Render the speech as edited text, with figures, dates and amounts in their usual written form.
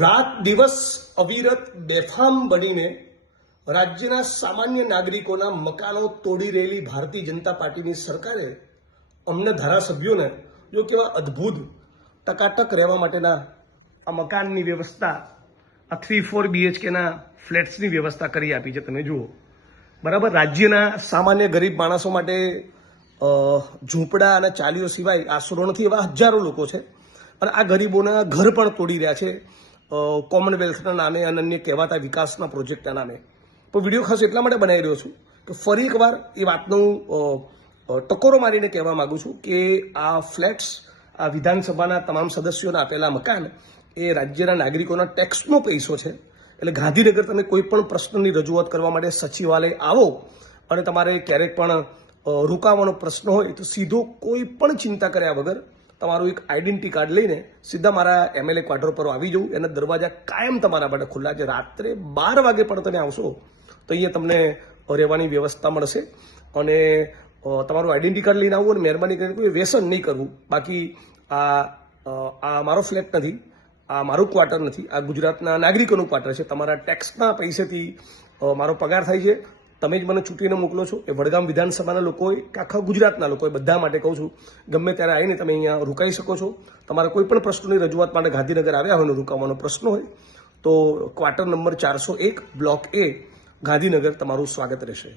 રાત દિવસ અવિરત બેફામ બનીને રાજ્યના સામાન્ય નાગરિકોના મકાનો તોડી રહેલી ભારતીય જનતા પાર્ટીની સરકારે અમને ધારાસભ્યોને જો કેવા અદ્ભુત ટકાટક રહેવા માટેના આ મકાનની વ્યવસ્થા, આ 3-4 BHKના ફ્લેટ્સની વ્યવસ્થા કરી આપી છે. તમે જુઓ બરાબર. રાજ્યના સામાન્ય ગરીબ માણસો માટે ઝૂંપડા અને ચાલીઓ સિવાય આશરો નથી એવા હજારો લોકો છે અને આ ગરીબોના ઘર પણ તોડી રહ્યા છે કોમનવેલ્થના નામે અને અન્ય કહેવાતા વિકાસના પ્રોજેક્ટના નામે. પણ વિડીયો ખાસ એટલા માટે બનાવી રહ્યો છું કે ફરી એકવાર એ વાતનું ટકોરો મારીને કહેવા માગું છું કે આ ફ્લેટ્સ, આ વિધાનસભાના તમામ સદસ્યોને આપેલા મકાન એ રાજ્યના નાગરિકોના ટેક્સનો પૈસો છે. એટલે ગાંધીનગર તમે કોઈ પણ પ્રશ્નની રજૂઆત કરવા માટે સચિવાલય આવો અને તમારે ક્યારેક પણ રોકાવાનો પ્રશ્ન હોય તો સીધો કોઈ પણ ચિંતા કર્યા વગર તમારું એક આઈડેન્ટિટી કાર્ડ લઈને સીધા મારા MLA ક્વાર્ટર પર આવી જવું. એના દરવાજા કાયમ તમારા માટે ખુલ્લા છે. રાત્રે 12 વાગે પણ તમે આવશો તો અહીંયા તમને રહેવાની વ્યવસ્થા મળશે અને તમારું આઈડેન્ટિટી કાર્ડ લઈને આવવું અને મહેરબાની કરીને કોઈ વ્યસન નહીં કરવું. બાકી આ મારો ફ્લેટ નથી, આ મારું ક્વાર્ટર નથી, આ ગુજરાતના નાગરિકોનું ક્વાર્ટર છે. તમારા ટેક્સના પૈસેથી મારો પગાર થાય છે. તમે જ મને ચૂંટીને મોકલો છો. એ વડગામ વિધાનસભાના લોકોએ કે આખા ગુજરાતના લોકોએ બધા માટે કહું છું, ગમે ત્યારે આવીને તમે અહીંયા રોકાઈ શકો છો. તમારા કોઈ પણ પ્રશ્નોની રજૂઆત માટે ગાંધીનગર આવ્યા હોય ને રોકાવાનો પ્રશ્ન હોય તો quarter number 401 block A Gandhinagar તમારું સ્વાગત રહેશે.